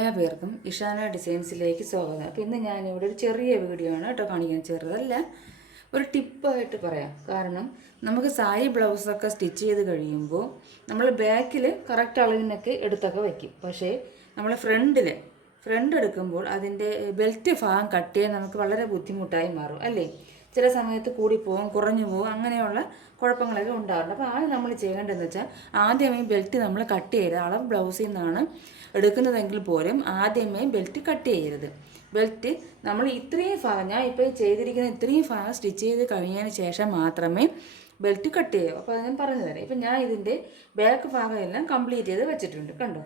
എല്ലാ പേർക്കും ഇഷാന ഡിസൈൻസിലേക്ക് സ്വാഗതം. അപ്പോൾ ഇന്ന് ഞാനിവിടെ ഒരു ചെറിയ വീഡിയോ ആണ് കേട്ടോ കാണിക്കുന്നത്. ചെറുതല്ല, ഒരു ടിപ്പായിട്ട് പറയാം. കാരണം നമുക്ക് സാരി ബ്ലൗസൊക്കെ സ്റ്റിച്ച് ചെയ്ത് കഴിയുമ്പോൾ നമ്മൾ ബാക്കിൽ കറക്റ്റ് അളവിനൊക്കെ എടുത്തൊക്കെ വയ്ക്കും. പക്ഷേ നമ്മൾ ഫ്രണ്ട് എടുക്കുമ്പോൾ അതിൻ്റെ ബെൽറ്റ് ഭാഗം കട്ട് ചെയ്യാൻ നമുക്ക് വളരെ ബുദ്ധിമുട്ടായി മാറും അല്ലേ. ചില സമയത്ത് കൂടിപ്പോവും, കുറഞ്ഞു പോകും, അങ്ങനെയുള്ള കുഴപ്പങ്ങളൊക്കെ ഉണ്ടാകുന്നുണ്ട്. അപ്പോൾ ആദ്യം നമ്മൾ ചെയ്യേണ്ടതെന്ന് വെച്ചാൽ ആദ്യമേ ബെൽറ്റ് നമ്മൾ കട്ട് ചെയ്ത് അളവ് ബ്ലൗസിൽ നിന്നാണ് എടുക്കുന്നതെങ്കിൽ പോലും ആദ്യമേ ബെൽറ്റ് കട്ട് ചെയ്യരുത്. ബെൽറ്റ് നമ്മൾ ഇത്രയും ഭാഗം, ഞാൻ ഇപ്പോൾ ചെയ്തിരിക്കുന്ന ഇത്രയും ഭാഗം സ്റ്റിച്ച് ചെയ്ത് കഴിഞ്ഞതിന് ശേഷം മാത്രമേ ബെൽറ്റ് കട്ട് ചെയ്യൂ. അപ്പോൾ അത് ഞാൻ പറഞ്ഞു തരാം. ഇപ്പം ഞാൻ ഇതിൻ്റെ ബാക്ക് ഭാഗം എല്ലാം കംപ്ലീറ്റ് ചെയ്ത് വെച്ചിട്ടുണ്ട്. കണ്ടോ,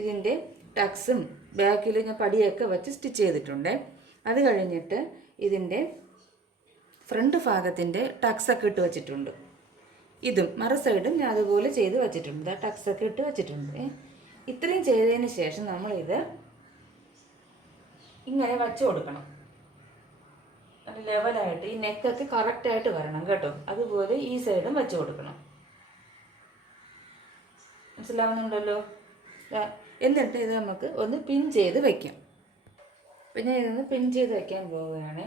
ഇതിൻ്റെ ടക്സും ബാക്കിൽ ഞാൻ പടിയൊക്കെ വെച്ച് സ്റ്റിച്ച് ചെയ്തിട്ടുണ്ട്. അത് കഴിഞ്ഞിട്ട് ഇതിൻ്റെ ഫ്രണ്ട് ഭാഗത്തിൻ്റെ ടക്സൊക്കെ ഇട്ട് വെച്ചിട്ടുണ്ട്. ഇതും മറു സൈഡും ഞാൻ അതുപോലെ ചെയ്ത് വെച്ചിട്ടുണ്ട്. ടക്സൊക്കെ ഇട്ട് വെച്ചിട്ടുണ്ട്. ഇത്രയും ചെയ്തതിന് ശേഷം നമ്മളിത് ഇങ്ങനെ വച്ചു കൊടുക്കണം. അത് ലെവലായിട്ട് ഈ നെക്കൊക്കെ കറക്റ്റായിട്ട് വരണം കേട്ടോ. അതുപോലെ ഈ സൈഡും വെച്ച് കൊടുക്കണം. മനസ്സിലാവുന്നുണ്ടല്ലോ. എന്നിട്ട് ഇത് നമുക്ക് ഒന്ന് പിൻ ചെയ്ത് വയ്ക്കാം. പിന്നെ ഇതൊന്ന് പിൻ ചെയ്ത് വയ്ക്കാൻ പോവുകയാണ്.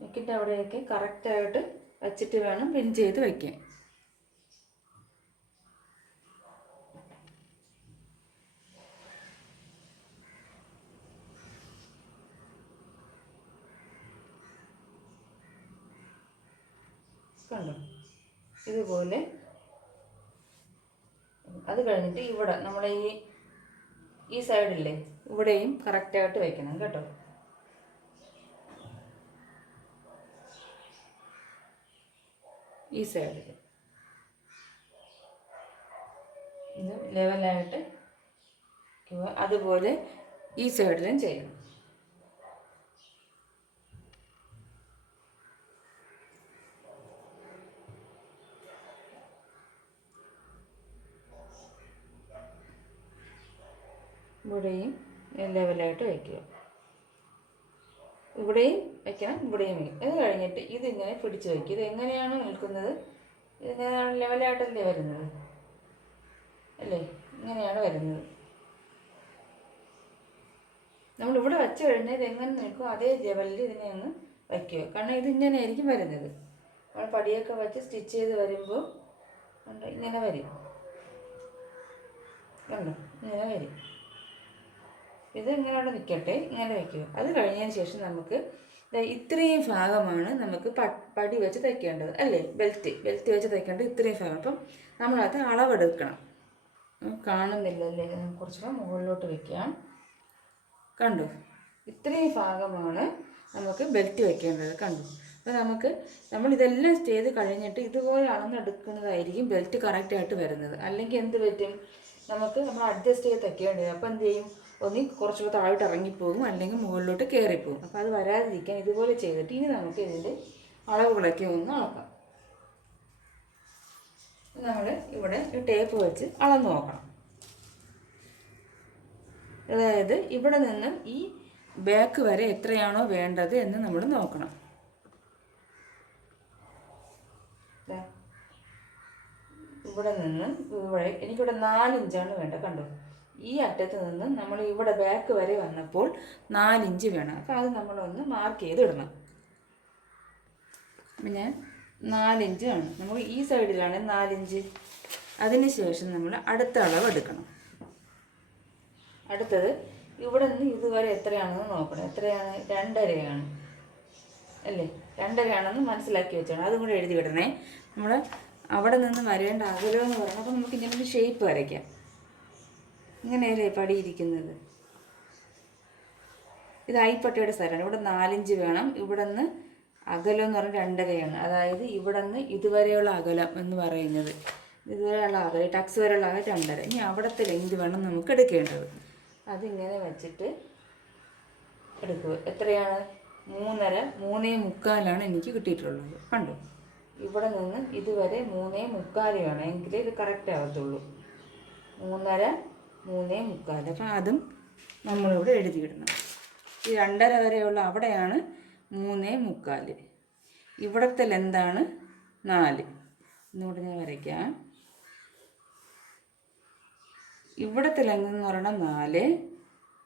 നെക്കിൻ്റെ അവിടെയൊക്കെ കറക്റ്റായിട്ട് വച്ചിട്ട് വേണം പിൻ ചെയ്ത് വയ്ക്കാൻ. കണ്ടോ, ഇതുപോലെ. അത് കഴിഞ്ഞിട്ട് ഇവിടെ നമ്മളെ ഈ സൈഡില്ലേ, ഇവിടെയും കറക്റ്റായിട്ട് വയ്ക്കണം കേട്ടോ. ഈ സൈഡിൽ ഇത് ലെവലായിട്ട് അതുപോലെ ഈ സൈഡിലും ചെയ്യണം. ഇവിടെയും ലെവലായിട്ട് വയ്ക്കുക. ഇവിടെയും വയ്ക്കണം, ഇവിടെയും വയ്ക്കും. അത് കഴിഞ്ഞിട്ട് ഇതിങ്ങനെ പിടിച്ച് വയ്ക്കുക. ഇത് എങ്ങനെയാണ് നിൽക്കുന്നത്, ഇതിങ്ങനെയാണ് ലെവലായിട്ടല്ലേ വരുന്നത് അല്ലേ, ഇങ്ങനെയാണ് വരുന്നത്. നമ്മളിവിടെ വച്ച് കഴിഞ്ഞാൽ ഇത് എങ്ങനെ നിൽക്കും അതേ ലെവലിൽ ഇതിനെ ഒന്ന് വയ്ക്കുക. കാരണം ഇതിങ്ങനെ ആയിരിക്കും വരുന്നത്. നമ്മൾ പടിയൊക്കെ വെച്ച് സ്റ്റിച്ച് ചെയ്ത് വരുമ്പോൾ ഇങ്ങനെ വരും. കണ്ടോ, ഇങ്ങനെ വരും. ഇത് ഇങ്ങനെ അവിടെ നിൽക്കട്ടെ, ഇങ്ങനെ വയ്ക്കുക. അത് കഴിഞ്ഞതിന് ശേഷം നമുക്ക് ഇത്രയും ഭാഗമാണ് നമുക്ക് പടി വെച്ച് തയ്ക്കേണ്ടത് അല്ലേ. ബെൽറ്റ് വെച്ച് തയ്ക്കേണ്ടത് ഇത്രയും ഭാഗം. അപ്പം നമ്മളത് അളവെടുക്കണം. കാണുന്നില്ലല്ലേ, കുറച്ചുകൂടെ മുകളിലോട്ട് വയ്ക്കാം. കണ്ടു, ഇത്രയും ഭാഗമാണ് നമുക്ക് ബെൽറ്റ് വയ്ക്കേണ്ടത്. കണ്ടു. അപ്പോൾ നമ്മളിതെല്ലാം ചെയ്ത് കഴിഞ്ഞിട്ട് ഇതുപോലെ അളന്നെടുക്കുന്നതായിരിക്കും ബെൽറ്റ് കറക്റ്റായിട്ട് വരുന്നത്. അല്ലെങ്കിൽ എന്ത് പറ്റും, നമ്മൾ അഡ്ജസ്റ്റ് ചെയ്ത് തയ്ക്കേണ്ടത്. അപ്പോൾ എന്ത് ചെയ്യും, ഒന്നി കുറച്ചുകൂടെ താഴോട്ട് ഇറങ്ങിപ്പോകും, അല്ലെങ്കിൽ മുകളിലോട്ട് കയറിപ്പോകും. അപ്പോൾ അത് വരാതിരിക്കാൻ ഇതുപോലെ ചെയ്തിട്ട് ഇനി നമുക്ക് ഇതിൻ്റെ അളവുകളൊക്കെ ഒന്ന് അളക്കാം. നമ്മൾ ഇവിടെ ഒരു ടേപ്പ് വെച്ച് അളന്ന് നോക്കണം. അതായത് ഇവിടെ നിന്നും ഈ ബാക്ക് വരെ എത്രയാണോ വേണ്ടത് എന്ന് നമ്മൾ നോക്കണം. ഇവിടെ നിന്ന് എനിക്കിവിടെ 4 ഇഞ്ചാണ് വേണ്ടത്. കണ്ടോ, ഈ അറ്റത്ത് നിന്ന് നമ്മൾ ഇവിടെ ബാക്ക് വരെ വന്നപ്പോൾ 4 ഇഞ്ച് വേണം. അപ്പോൾ അത് നമ്മളൊന്ന് മാർക്ക് ചെയ്തിടണം. പിന്നെ 4 ഇഞ്ച് ആണ്, നമ്മൾ ഈ സൈഡിലാണ് 4 ഇഞ്ച്. അതിന് ശേഷം നമ്മൾ അടുത്ത അളവ് എടുക്കണം. അടുത്തത് ഇവിടെ നിന്ന് ഇതുവരെ എത്രയാണെന്ന് നോക്കണം. എത്രയാണ്, 2.5 അല്ലേ. 2.5 മനസ്സിലാക്കി വെച്ചാണ്. അതും കൂടെ എഴുതി വിടണേ. നമ്മൾ അവിടെ നിന്ന് വരേണ്ട അകലം എന്ന് പറയുന്നത്. അപ്പോൾ നമുക്ക് ഇങ്ങനെ ഒരു ഷേപ്പ് വരയ്ക്കാം. ഇങ്ങനെയല്ലേ പടിയിരിക്കുന്നത്. ഇത് ഐപ്പട്ടയുടെ സ്ഥലമാണ്. ഇവിടെ 4 ഇഞ്ച് വേണം. ഇവിടെ നിന്ന് അകലം എന്ന് പറഞ്ഞാൽ 2.5. അതായത് ഇവിടെ നിന്ന് ഇതുവരെയുള്ള അകലം എന്ന് പറയുന്നത്, ഇതുവരെയുള്ള അകലം, ടക്സ് വരെയുള്ള അകലം 2.5. ഇനി അവിടുത്തെ ലെങ്ത് വേണം നമുക്ക് എടുക്കേണ്ടത്. അതിങ്ങനെ വെച്ചിട്ട് എടുക്കുക. എത്രയാണ്, 3.5 എനിക്ക് കിട്ടിയിട്ടുള്ളത്. കണ്ടു, ഇവിടെ നിന്ന് ഇതുവരെ 3.25 വേണം, എങ്കിലേ ഇത് കറക്റ്റ് ആകത്തുള്ളൂ. 3.5. അപ്പം അതും നമ്മളിവിടെ എഴുതിയിടണം. ഈ 2.5 വരെയുള്ള അവിടെയാണ് 3.25. ഇവിടുത്തെ ലെന്താണ് 4. ഇന്നുകൂടെ ഞാൻ വരയ്ക്കാം. ഇവിടുത്തെ ലെങ്ത് എന്ന് പറയുന്നത് 4,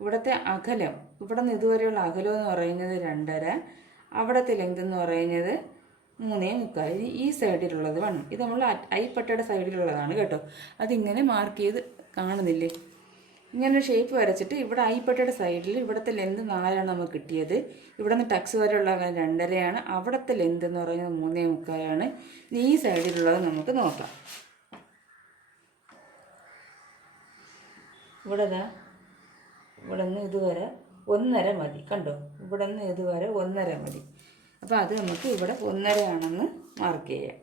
ഇവിടുത്തെ അകലം, ഇവിടെ നിന്ന് ഇതുവരെയുള്ള അകലം എന്ന് പറയുന്നത് 2.5, അവിടുത്തെ ലെങ്ത് എന്ന് പറയുന്നത് 3.25. ഈ സൈഡിലുള്ളത് വേണം. ഇത് നമ്മൾ ഐപ്പട്ടയുടെ സൈഡിലുള്ളതാണ് കേട്ടോ. അതിങ്ങനെ മാർക്ക് ചെയ്ത് കാണുന്നില്ലേ, ഇങ്ങനെ ഷേപ്പ് വരച്ചിട്ട് ഇവിടെ ഐപ്പട്ടയുടെ സൈഡിൽ ഇവിടുത്തെ ലെന്ത് 4 നമുക്ക് കിട്ടിയത്. ഇവിടെ നിന്ന് ടക്സ് വരെയുള്ള 2.5, അവിടുത്തെ ലെന്ത് എന്ന് പറയുന്നത് 3.25. ഈ സൈഡിലുള്ളത് നമുക്ക് നോക്കാം. ഇവിടെ നിന്ന് ഇതുവരെ 1.5 മതി കണ്ടോ. ഇവിടെ നിന്ന് ഇതുവരെ 1.5 മതി. അപ്പോൾ അത് നമുക്ക് ഇവിടെ 1.5 ആണെന്ന് മാർക്ക് ചെയ്യാം.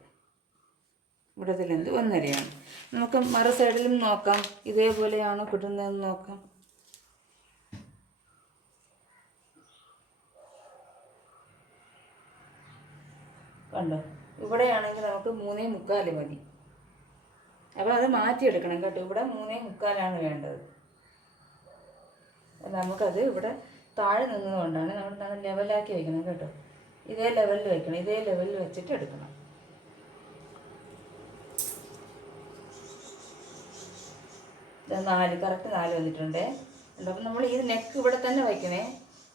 ഇവിടുത്തെ ലെന്ത് 1.5. നമുക്ക് മറു സൈഡിലും നോക്കാം, ഇതേപോലെയാണോ കിട്ടുന്നതെന്ന് നോക്കാം. കണ്ടോ, ഇവിടെയാണെങ്കിൽ നമുക്ക് 3.25 മതി. അപ്പോൾ അത് മാറ്റിയെടുക്കണം കേട്ടോ. ഇവിടെ 3.25 വേണ്ടത്. നമുക്കത് ഇവിടെ താഴെ നിന്നതുകൊണ്ടാണ് നമ്മൾ ലെവലാക്കി വയ്ക്കണം കേട്ടോ. ഇതേ ലെവലിൽ വയ്ക്കണം, ഇതേ ലെവലിൽ വെച്ചിട്ട് എടുക്കണം. കറക്റ്റ് 4 വന്നിട്ടുണ്ട്. അപ്പം നമ്മൾ ഈ നെക്ക് ഇവിടെ തന്നെ വയ്ക്കണേ,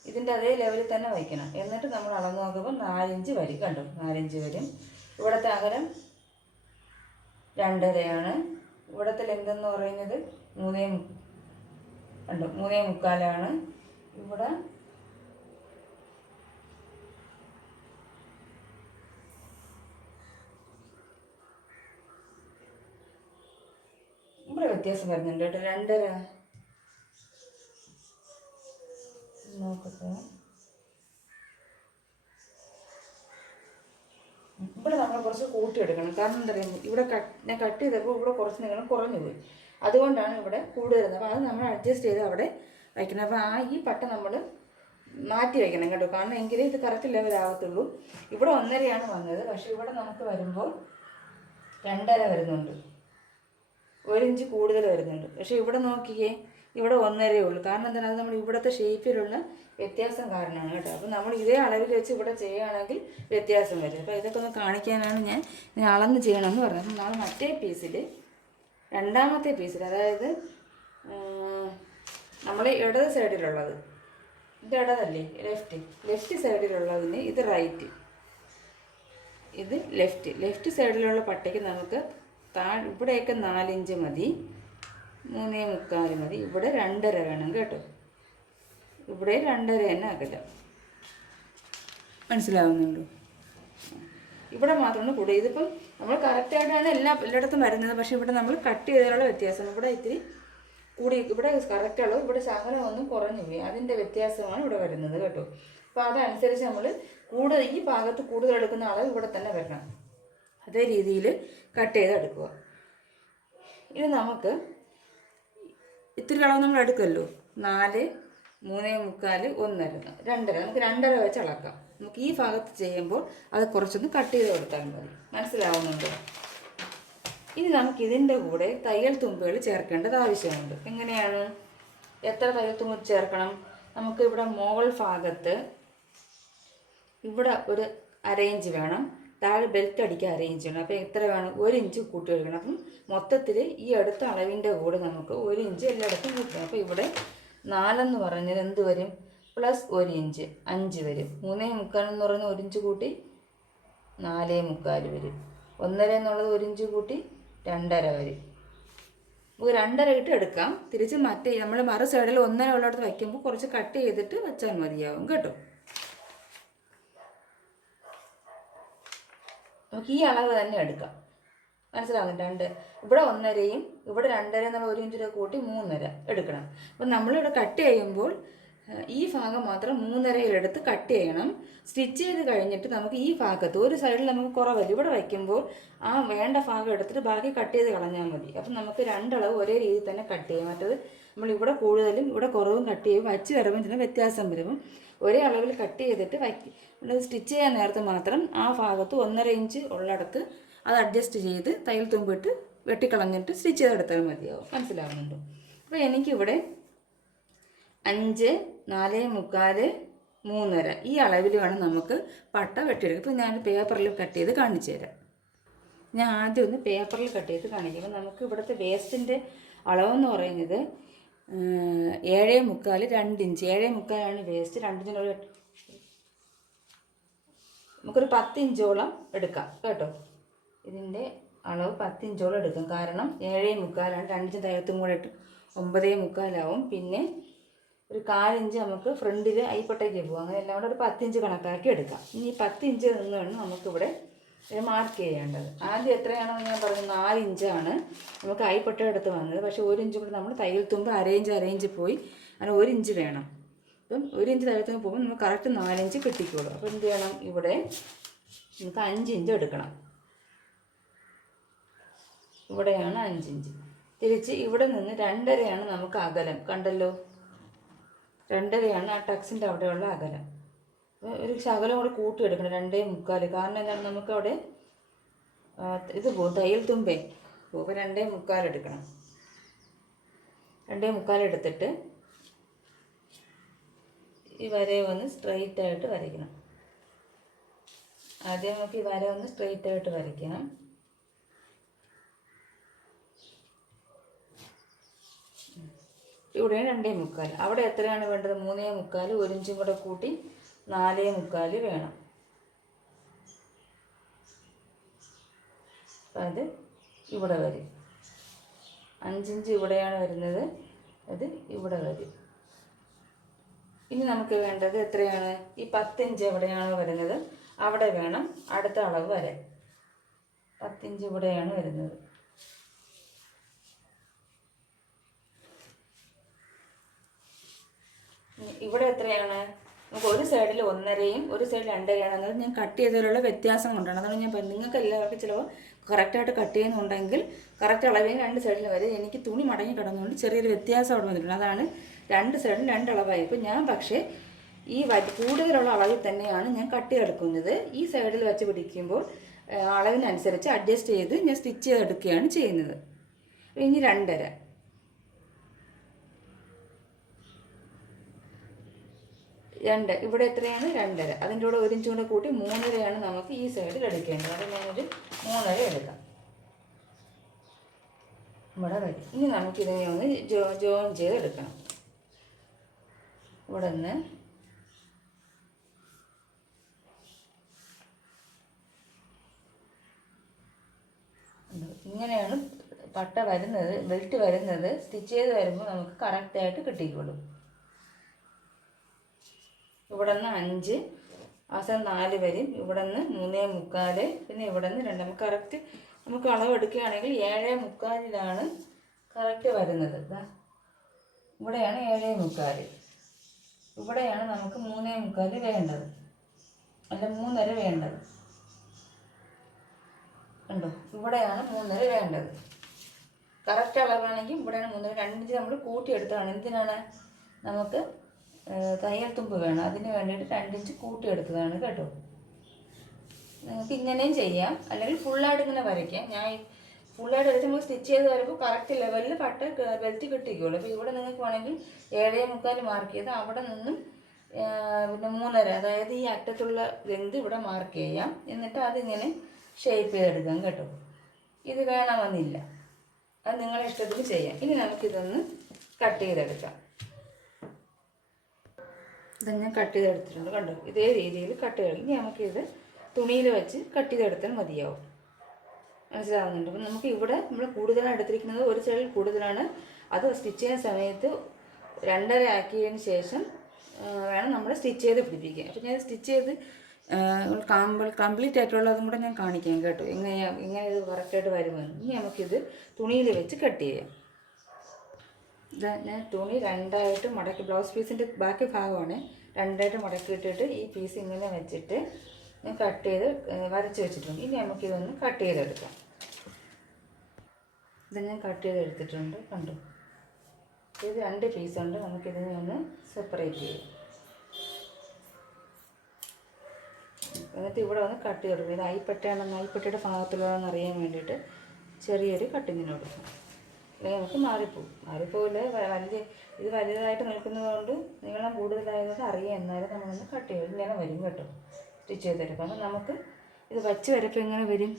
ഇതിൻ്റെ അതേ ലെവലിൽ തന്നെ വയ്ക്കണം. എന്നിട്ട് നമ്മൾ അളന്ന് നോക്കുമ്പോൾ 4 ഇഞ്ച് വരും കണ്ടോ, 4 ഇഞ്ച് വരും. ഇവിടുത്തെ അകലം 2.5. ഇവിടുത്തെ ലെങ്ത് എന്ന് പറയുന്നത് 3.25. ഇവിടെ വ്യത്യാസം വരുന്നുണ്ട് കേട്ടോ. 2.5 നോക്കട്ടെ. ഇവിടെ നമ്മൾ കുറച്ച് കൂട്ടിയെടുക്കണം. കാരണം എന്താ പറയുക, ഇവിടെ ഞാൻ കട്ട് ചെയ്തപ്പോൾ ഇവിടെ കുറച്ച് നീളം കുറഞ്ഞു പോയി. അതുകൊണ്ടാണ് ഇവിടെ കൂടുതൽ. അപ്പോൾ അത് നമ്മൾ അഡ്ജസ്റ്റ് ചെയ്ത് അവിടെ വയ്ക്കണം. അപ്പോൾ ഈ പട്ട നമ്മൾ മാറ്റി വയ്ക്കണം കേട്ടോ. കാരണം എങ്കിലേ ഇത് കറക്റ്റ് ലെവലാകത്തുള്ളൂ. ഇവിടെ 1.5 വന്നത്, പക്ഷേ ഇവിടെ നമുക്ക് വരുമ്പോൾ 2.5 വരുന്നുണ്ട്, 1 ഇഞ്ച് കൂടുതൽ വരുന്നുണ്ട്. പക്ഷേ ഇവിടെ നോക്കിയേ, ഇവിടെ 1.5 ഉള്ളൂ. കാരണം എന്താണ്, അത് നമ്മൾ ഇവിടുത്തെ ഷേപ്പിലുള്ള വ്യത്യാസം കാരണമാണ് കേട്ടോ. അപ്പോൾ നമ്മൾ ഇതേ അളവിൽ വെച്ച് ഇവിടെ ചെയ്യുകയാണെങ്കിൽ വ്യത്യാസം വരും. അപ്പോൾ ഇതൊക്കെ ഒന്ന് കാണിക്കാനാണ് ഞാൻ അളന്ന് ചെയ്യണമെന്ന് പറഞ്ഞത്. നമ്മൾ മറ്റേ പീസിൽ, രണ്ടാമത്തെ പീസിൽ, അതായത് നമ്മൾ ഇടത് സൈഡിലുള്ളത്, ഇത് ഇടതല്ലേ, ലെഫ്റ്റ് സൈഡിലുള്ളതിന് ഇത് റൈറ്റ്, ഇത് ലെഫ്റ്റ് സൈഡിലുള്ള പട്ടയ്ക്ക് നമുക്ക് ഇവിടെയൊക്കെ 4 ഇഞ്ച് മതി, 3.25 മതി. ഇവിടെ 2.5 വേണം കേട്ടോ. ഇവിടെ 2.5 തന്നെ അകലം. മനസ്സിലാവുന്നുണ്ടോ? ഇവിടെ മാത്രമാണ് കൂടുതൽ. ഇതിപ്പം നമ്മൾ കറക്റ്റായിട്ടാണ് എല്ലായിടത്തും വരുന്നത്. പക്ഷേ ഇവിടെ നമ്മൾ കട്ട് ചെയ്തതിനുള്ള വ്യത്യാസം, ഇവിടെ ഇത്തിരി കൂടി, ഇവിടെ കറക്റ്റ് അളവ്, ഇവിടെ ശകലം ഒന്നും കുറഞ്ഞു പോയി, അതിൻ്റെ വ്യത്യാസമാണ് ഇവിടെ വരുന്നത് കേട്ടോ. അപ്പോൾ അതനുസരിച്ച് നമ്മൾ ഈ ഭാഗത്ത് കൂടുതൽ എടുക്കുന്ന അളവ് ഇവിടെ തന്നെ വരണം. അതേ രീതിയിൽ കട്ട് ചെയ്തെടുക്കുക. ഇത് നമുക്ക് ഇത്തിരി അളവ് നമ്മൾ എടുക്കുമല്ലോ, 4, 3.25, 1.5, 2.5, നമുക്ക് 2.5 വെച്ച് അളക്കാം. നമുക്ക് ഈ ഭാഗത്ത് ചെയ്യുമ്പോൾ അത് കുറച്ചൊന്ന് കട്ട് ചെയ്ത് കൊടുത്താൽ മതി. മനസ്സിലാവുന്നുണ്ടോ? ഇനി നമുക്കിതിൻ്റെ കൂടെ തയ്യൽ തുമ്പുകൾ ചേർക്കേണ്ടത് ആവശ്യമുണ്ട്. എങ്ങനെയാണ്, എത്ര തയ്യൽ തുമ്പ് ചേർക്കണം? നമുക്ക് ഇവിടെ മുകൾ ഭാഗത്ത് ഇവിടെ ഒരു 1/2 ഇഞ്ച് വേണം, താഴെ ബെൽറ്റ് അടിക്കാൻ 1/2 ഇഞ്ച് വേണം. അപ്പോൾ എത്ര വേണം? 1 ഇഞ്ച് കൂട്ടി എടുക്കണം. അപ്പം മൊത്തത്തിൽ ഈ അടുത്ത അളവിൻ്റെ കൂടെ നമുക്ക് 1 ഇഞ്ച് എല്ലായിടത്തും കൂട്ടണം. അപ്പോൾ ഇവിടെ 4 എന്ന് പറഞ്ഞത് എന്ത് വരും? പ്ലസ് 1 ഇഞ്ച് 5 വരും. 3.25 എന്ന് പറയുന്നത് 1 ഇഞ്ച് കൂട്ടി 4.25 വരും. 1.5 എന്നുള്ളത് 1 ഇഞ്ച് കൂട്ടി 2.5 വരും. നമുക്ക് 2.5 ഇട്ട് എടുക്കാം. തിരിച്ച് മറ്റേ നമ്മൾ മറു സൈഡിൽ 1.5 ഉള്ളിടത്ത് വയ്ക്കുമ്പോൾ കുറച്ച് കട്ട് ചെയ്തിട്ട് വെച്ചാൽ മതിയാവും കേട്ടോ. നമുക്ക് ഈ അളവ് തന്നെ എടുക്കാം. മനസ്സിലാവുന്നുണ്ട്? ഇവിടെ 1.5യും ഇവിടെ 2.5 എന്നുള്ള 1 ഇഞ്ചിൻ്റെ കൂട്ടി 3.5 എടുക്കണം. അപ്പം നമ്മളിവിടെ കട്ട് ചെയ്യുമ്പോൾ ഈ ഭാഗം മാത്രം 3.5 കട്ട് ചെയ്യണം. സ്റ്റിച്ച് ചെയ്ത് കഴിഞ്ഞിട്ട് നമുക്ക് ഈ ഭാഗത്ത് ഒരു സൈഡിൽ നമുക്ക് കുറവല്ല, ഇവിടെ വയ്ക്കുമ്പോൾ ആ വേണ്ട ഭാഗം എടുത്തിട്ട് ബാക്കി കട്ട് ചെയ്ത് കളഞ്ഞാൽ മതി. അപ്പം നമുക്ക് 2 അളവ് ഒരേ രീതിയിൽ തന്നെ കട്ട് ചെയ്യാം. മറ്റത് നമ്മൾ ഇവിടെ കൂടുതലും ഇവിടെ കുറവും കട്ട് ചെയ്യും, വച്ച് വരുമ്പോൾ ഇതിന് വ്യത്യാസം വരുമ്പോൾ ഒരേ അളവിൽ കട്ട് ചെയ്തിട്ട് സ്റ്റിച്ച് ചെയ്യാൻ നേരത്ത് മാത്രം ആ ഭാഗത്ത് 1.5 ഇഞ്ച് ഉള്ളിടത്ത് അത് അഡ്ജസ്റ്റ് ചെയ്ത് തയ്യൽ തുമ്പിട്ട് വെട്ടിക്കളഞ്ഞിട്ട് സ്റ്റിച്ച് ചെയ്തെടുത്താൽ മതിയാവും. മനസ്സിലാവുന്നുണ്ടോ? അപ്പോൾ എനിക്കിവിടെ 5, 4.25, 3.5 ഈ അളവിൽ വേണം നമുക്ക് പട്ട വെട്ടിയെടുക്കുക. ഇപ്പോൾ ഞാൻ പേപ്പറിൽ കട്ട് ചെയ്ത് കാണിച്ചു തരാം. ഞാൻ ആദ്യം ഒന്ന് പേപ്പറിൽ കട്ട് ചെയ്ത് കാണിക്കും. അപ്പോൾ നമുക്ക് ഇവിടുത്തെ വേസ്റ്റിൻ്റെ അളവെന്ന് പറയുന്നത് 7.75 2 ഇഞ്ച്. 7.75 വേസ്റ്റ്. 2 ഇഞ്ചിന് നമുക്കൊരു 10 ഇഞ്ചോളം എടുക്കാം കേട്ടോ. ഇതിൻ്റെ അളവ് 10 ഇഞ്ചോളം എടുക്കും. കാരണം 7.75 2 ഇഞ്ച് തയ്യത്തും കൂടെ ഇട്ട് 9.75 പിന്നെ ഒരു 1/4 ഇഞ്ച് നമുക്ക് ഫ്രണ്ടിൽ അയ്പട്ടയ്ക്ക് പോകും. അങ്ങനെ എല്ലാം കൂടെ ഒരു 10 ഇഞ്ച് കണക്കാക്കി എടുക്കാം. ഇനി 10 ഇഞ്ച് നിന്ന് വേണം നമുക്കിവിടെ മാർക്ക് ചെയ്യേണ്ടത്. ആദ്യം എത്രയാണെന്ന് ഞാൻ പറഞ്ഞു, 4 ഇഞ്ചാണ് നമുക്ക് അയ്പട്ട എടുത്ത് വന്നത്. പക്ഷേ 1 ഇഞ്ച് കൂടെ നമ്മൾ തയ്യൽ തുമ്പ് അരയിഞ്ച് പോയി. അങ്ങനെ 1 ഇഞ്ച് വേണം. അപ്പം 1 ഇഞ്ച് തയ്യൽ തുമ്പ് പോകുമ്പോൾ നമുക്ക് കറക്റ്റ് 4 ഇഞ്ച് കിട്ടിക്കോളും. അപ്പോൾ എന്ത് ചെയ്യണം, ഇവിടെ നമുക്ക് 5 ഇഞ്ച് എടുക്കണം. ഇവിടെയാണ് 5 ഇഞ്ച്. തിരിച്ച് ഇവിടെ നിന്ന് 2.5 നമുക്ക് അകലം. കണ്ടല്ലോ, 2.5 ആ ടക്സിൻ്റെ അവിടെയുള്ള അകലം. ഒരു ശകലം കൂടെ കൂട്ടിയെടുക്കണം, 2.75. കാരണം എന്താണ്, നമുക്കവിടെ ഇത് പോകും, തയ്യൽ തുമ്പേ പോകും. 2.75 എടുക്കണം. 2.75 എടുത്തിട്ട് ഈ വരയെ ഒന്ന് സ്ട്രെയിറ്റ് ആയിട്ട് വരയ്ക്കണം. ആദ്യം നമുക്ക് ഈ വര ഒന്ന് സ്ട്രെയിറ്റ് ആയിട്ട് വരയ്ക്കണം. ഇവിടെയാണ് 2.75. അവിടെ എത്രയാണ് വേണ്ടത്, 3.75. 1 ഇഞ്ചും കൂടെ കൂട്ടി 4.75 വേണം. അത് ഇവിടെ വരും. 5 ഇഞ്ച് ഇവിടെയാണ് വരുന്നത്, അത് ഇവിടെ വരും. ഇനി നമുക്ക് വേണ്ടത് എത്രയാണ്, ഈ 10 ഇഞ്ച് എവിടെയാണോ വരുന്നത് അവിടെ വേണം അടുത്ത അളവ് വരാൻ. 10 ഇഞ്ച് ഇവിടെയാണ് വരുന്നത്. ഇവിടെ എത്രയാണ്, നമുക്ക് ഒരു സൈഡിൽ 1.5യും ഒരു സൈഡിൽ 2.5 എന്നത് ഞാൻ കട്ട് ചെയ്തതിലുള്ള വ്യത്യാസം കൊണ്ടാണ്. അതാണ് ഞാൻ പറഞ്ഞു, നിങ്ങൾക്ക് എല്ലാവർക്കും ചിലപ്പോൾ കറക്റ്റായിട്ട് കട്ട് ചെയ്യുന്നുണ്ടെങ്കിൽ കറക്റ്റ് അളവിൽ 2 സൈഡിൽ വരെ. എനിക്ക് തുണി മടങ്ങി കിടന്നുകൊണ്ട് ചെറിയൊരു വ്യത്യാസം അവിടെ വന്നിട്ടുണ്ട്. അതാണ് 2 സൈഡിലും 2 അളവായി. ഇപ്പോൾ ഞാൻ പക്ഷേ ഈ കൂടുതലുള്ള അളവിൽ തന്നെയാണ് ഞാൻ കട്ട് ചെയ്തെടുക്കുന്നത്. ഈ സൈഡിൽ വെച്ച് പിടിക്കുമ്പോൾ അളവിനനുസരിച്ച് അഡ്ജസ്റ്റ് ചെയ്ത് ഞാൻ സ്റ്റിച്ച് ചെയ്തെടുക്കുകയാണ് ചെയ്യുന്നത്. ഇനി 2.5 ഇവിടെ എത്രയാണ്, 2.5. അതിൻ്റെ കൂടെ 1 ഇഞ്ച് കൂടെ കൂട്ടി 3.5 നമുക്ക് ഈ സൈഡിൽ എടുക്കേണ്ടത്. അത് ഞാനൊരു 3.5 എടുക്കാം. ഇവിടെ വരും. ഇനി നമുക്കിതിനെ ഒന്ന് ജോയിൻ ചെയ്തെടുക്കണം. ഇവിടെ നിന്ന് ഇങ്ങനെയാണ് പട്ട വരുന്നത്, ബെൽറ്റ് വരുന്നത്. സ്റ്റിച്ച് ചെയ്ത് വരുമ്പോൾ നമുക്ക് കറക്റ്റായിട്ട് കിട്ടിക്കോളും. ഇവിടെ നിന്ന് 5, അവസാനം 4 വരും. ഇവിടെ നിന്ന് 3.75, പിന്നെ ഇവിടെ നിന്ന് 2. നമുക്ക് കറക്റ്റ് നമുക്ക് അളവ് എടുക്കുകയാണെങ്കിൽ 7.75 കറക്റ്റ് വരുന്നത്. ഇവിടെയാണ് 7.75. ഇവിടെയാണ് നമുക്ക് 3.75 വേണ്ടത്, അല്ല 3.5 വേണ്ടത്. കണ്ടോ, ഇവിടെയാണ് 3.5 വേണ്ടത്. കറക്റ്റ് അളവാണെങ്കിൽ ഇവിടെയാണ് 3.5. 2 ഇഞ്ച് നമ്മൾ കൂട്ടിയെടുത്തതാണ്. എന്തിനാണ്, നമുക്ക് തയ്യൽ തുമ്പ് വേണം. അതിന് വേണ്ടിയിട്ട് 2 ഇഞ്ച് കൂട്ടിയെടുത്തതാണ് കേട്ടോ. നിങ്ങൾക്ക് ഇങ്ങനെയും ചെയ്യാം, അല്ലെങ്കിൽ ഫുള്ളായിട്ട് ഇങ്ങനെ വരയ്ക്കാം. ഞാൻ ഫുള്ളായിട്ട് വരച്ച് നമ്മൾ സ്റ്റിച്ച് ചെയ്ത് വരുമ്പോൾ കറക്റ്റ് ലെവലിൽ പട്ട ബെൽറ്റ് കിട്ടിക്കോളൂ. അപ്പോൾ ഇവിടെ നിങ്ങൾക്ക് വേണമെങ്കിൽ 7.75 മാർക്ക് ചെയ്ത് അവിടെ നിന്നും പിന്നെ 3.5, അതായത് ഈ അറ്റത്തുള്ള ലെന്ത് ഇവിടെ മാർക്ക് ചെയ്യാം. എന്നിട്ട് അതിങ്ങനെ ഷേപ്പ് ചെയ്തെടുക്കാം കേട്ടോ. ഇത് വേണമെന്നില്ല, അത് നിങ്ങളെ ഇഷ്ടത്തിന് ചെയ്യാം. ഇനി നമുക്കിതൊന്ന് കട്ട് ചെയ്തെടുക്കാം. ഇതൊന്ന് ഞാൻ കട്ട് ചെയ്തെടുത്തിട്ടുണ്ട്, കണ്ടോ. ഇതേ രീതിയിൽ കട്ട് ചെയ്ത് ഇനി നമുക്കിത് തുണിയിൽ വെച്ച് കട്ട് ചെയ്തെടുത്താൽ മതിയാവും. മനസ്സിലാവുന്നുണ്ട്. അപ്പം നമുക്ക് ഇവിടെ നമ്മൾ കൂടുതലാണ് എടുത്തിരിക്കുന്നത്, ഒരു സൈഡിൽ കൂടുതലാണ്. അത് സ്റ്റിച്ച് ചെയ്യുന്ന സമയത്ത് 2.5 ആക്കിയതിന് ശേഷം വേണം നമ്മൾ സ്റ്റിച്ച് ചെയ്ത് പിടിപ്പിക്കുക. അപ്പം ഞാൻ സ്റ്റിച്ച് ചെയ്ത് കംപ്ലീറ്റ് ആയിട്ടുള്ളതും കൂടെ ഞാൻ കാണിക്കാം കേട്ടോ, ഇങ്ങനെ ഇത് കറക്റ്റായിട്ട് വരുമെന്ന്. ഇനി നമുക്കിത് തുണിയിൽ വെച്ച് കട്ട് ചെയ്യാം. ഞാൻ തുണി 2ആയിട്ട് മടക്കി, ബ്ലൗസ് പീസിൻ്റെ ബാക്കി ഭാഗമാണ് 2ആയിട്ട് മടക്കിയിട്ടിട്ട് ഈ പീസ് ഇങ്ങനെ വെച്ചിട്ട് ഞാൻ കട്ട് ചെയ്ത് വരച്ച് വെച്ചിട്ടുണ്ട്. ഇനി നമുക്കിതൊന്ന് കട്ട് ചെയ്തെടുക്കാം. ഇത് ഞാൻ കട്ട് ചെയ്തെടുത്തിട്ടുണ്ട്, കണ്ടു. ഇത് 2 പീസുണ്ട്. നമുക്കിതിനെ ഒന്ന് സെപ്പറേറ്റ് ചെയ്യാം. എന്നിട്ട് ഇവിടെ ഒന്ന് കട്ട് ചെയ്തെടുക്കും. ഇത് അയ്പട്ടയുടെ ഭാഗത്തുള്ളതെന്ന് അറിയാൻ വേണ്ടിയിട്ട് ചെറിയൊരു കട്ടിങ്ങിന് കൊടുക്കും. അല്ലെങ്കിൽ നമുക്ക് മാറിപ്പോവില്ല. ഇത് വലുതായിട്ട് നിൽക്കുന്നതുകൊണ്ട് നീളം കൂടുതലായത് അറിയാം. എന്നാലും നമ്മളൊന്ന് കട്ട് ചെയ്യും. ഇങ്ങനെ വരും കേട്ടോ, സ്റ്റിച്ച് ചെയ്തെടുക്കാം. അപ്പം നമുക്ക് ഇത് വച്ച് വരപ്പോൾ എങ്ങനെ വരും,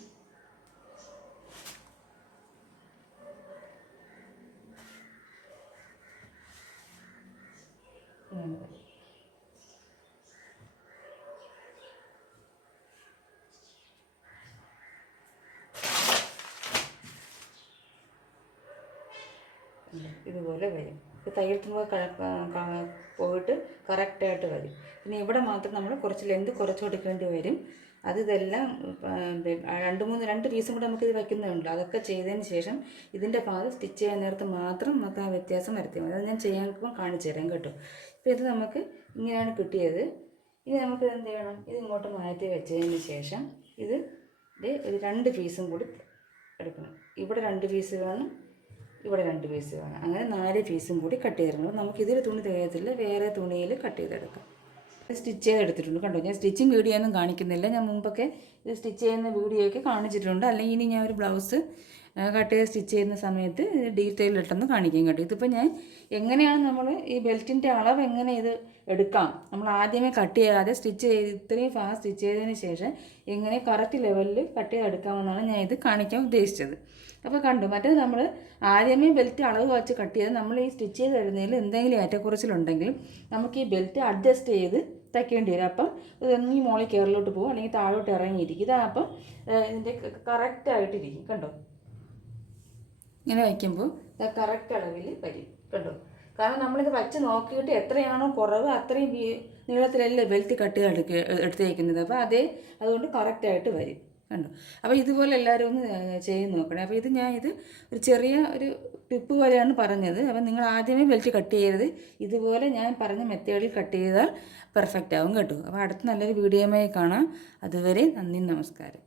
ഇതുപോലെ വരും. തയ്യൽ തുമ്പ് പോയിട്ട് കറക്റ്റായിട്ട് വരും. പിന്നെ ഇവിടെ മാത്രം നമ്മൾ കുറച്ച് ലെന്ത് കുറച്ച് കൊടുക്കേണ്ടി വരും. ഇതെല്ലാം 2 പീസും കൂടെ നമുക്കിത് വയ്ക്കുന്നുണ്ട്. അതൊക്കെ ചെയ്തതിന് ശേഷം ഇതിൻ്റെ ഭാഗം സ്റ്റിച്ച് ചെയ്യാൻ നേരത്ത് മാത്രം നമുക്ക് ആ വ്യത്യാസം വരുത്തിയാൽ മതി. അത് ഞാൻ ചെയ്യാൻ കാണിച്ചു തരാം കേട്ടോ. അപ്പോൾ ഇത് നമുക്ക് ഇങ്ങനെയാണ് കിട്ടിയത്. ഇനി നമുക്ക് എന്ത് ചെയ്യണം, ഇത് ഇങ്ങോട്ട് മാറ്റി വെച്ചതിന് ശേഷം ഒരു 2 പീസും കൂടി എടുക്കണം. ഇവിടെ 2 പീസ് വേണം, ഇവിടെ 2 പീസ് വേണം. അങ്ങനെ 4 പീസും കൂടി കട്ട് ചെയ്തെടുക്കണം. നമുക്കിതിൽ തുണി തികയത്തില്ല, വേറെ തുണിയിൽ കട്ട് ചെയ്തെടുക്കാം. സ്റ്റിച്ച് ചെയ്തെടുത്തിട്ടുണ്ട് കണ്ടോ. ഞാൻ സ്റ്റിച്ചിങ് വീഡിയോ ഒന്നും കാണിക്കുന്നില്ല. ഞാൻ മുമ്പൊക്കെ ഇത് സ്റ്റിച്ച് ചെയ്യുന്ന വീഡിയോ ഒക്കെ കാണിച്ചിട്ടുണ്ട്. അല്ലെങ്കിൽ ഇനി ഞാൻ ഒരു ബ്ലൗസ് കട്ട് ചെയ്ത് സ്റ്റിച്ച് ചെയ്യുന്ന സമയത്ത് ഡീറ്റെയിൽ ഇട്ടൊന്ന് കാണിക്കാൻ കേട്ടോ. ഇതിപ്പോൾ ഞാൻ എങ്ങനെയാണ് നമ്മൾ ഈ ബെൽറ്റിൻ്റെ അളവ് എങ്ങനെ ഇത് എടുക്കാം, നമ്മൾ ആദ്യമേ കട്ട് ചെയ്യാതെ സ്റ്റിച്ച് ചെയ്ത് ഇത്രയും ഫാസ്റ്റ് സ്റ്റിച്ച് ചെയ്തതിന് ശേഷം എങ്ങനെ കറക്റ്റ് ലെവലിൽ കട്ട് ചെയ്തെടുക്കാമെന്നാണ് ഞാൻ ഇത് കാണിക്കാൻ ഉദ്ദേശിച്ചത്. അപ്പോൾ കണ്ടു. മറ്റേത് നമ്മൾ ആദ്യമേ ബെൽറ്റ് അളവ് വെച്ച് കട്ട് ചെയ്ത് നമ്മൾ ഈ സ്റ്റിച്ച് ചെയ്ത് വരുന്നതിൽ എന്തെങ്കിലും ഏറ്റക്കുറച്ചിലുണ്ടെങ്കിൽ നമുക്ക് ഈ ബെൽറ്റ് അഡ്ജസ്റ്റ് ചെയ്ത് തയ്ക്കേണ്ടി വരും. അപ്പം ഇതൊന്നും ഈ മോളിൽ കയറിലോട്ട് പോകും, അല്ലെങ്കിൽ താഴോട്ട് ഇറങ്ങിയിരിക്കും. ഇതാപ്പം ഇതിൻ്റെ കറക്റ്റായിട്ടിരിക്കും കണ്ടോ. ഇങ്ങനെ വയ്ക്കുമ്പോൾ ഇത് കറക്റ്റ് അളവിൽ വരും കണ്ടോ. കാരണം നമ്മളിത് വച്ച് നോക്കിയിട്ട് എത്രയാണോ കുറവ് അത്രയും നീളത്തിലല്ലേ ബെൽറ്റ് കട്ട് എടുത്തേക്കുന്നത്. അപ്പോൾ അതുകൊണ്ട് കറക്റ്റായിട്ട് വരും കണ്ടോ. അപ്പോൾ ഇതുപോലെ എല്ലാവരും ഒന്ന് ചെയ്ത് നോക്കണേ. അപ്പോൾ ഇത് ഒരു ചെറിയ ഒരു ടിപ്പ് പോലെയാണ് പറഞ്ഞത്. അപ്പോൾ നിങ്ങൾ ആദ്യമേ ബെൽറ്റ് കട്ട് ചെയ്യരുത്. ഇതുപോലെ ഞാൻ പറഞ്ഞ മെത്തേഡിൽ കട്ട് ചെയ്താൽ പെർഫെക്റ്റ് ആവും കേട്ടോ. അപ്പോൾ അടുത്ത നല്ലൊരു വീഡിയോയുമായി കാണാം. അതുവരെ നന്ദി, നമസ്കാരം.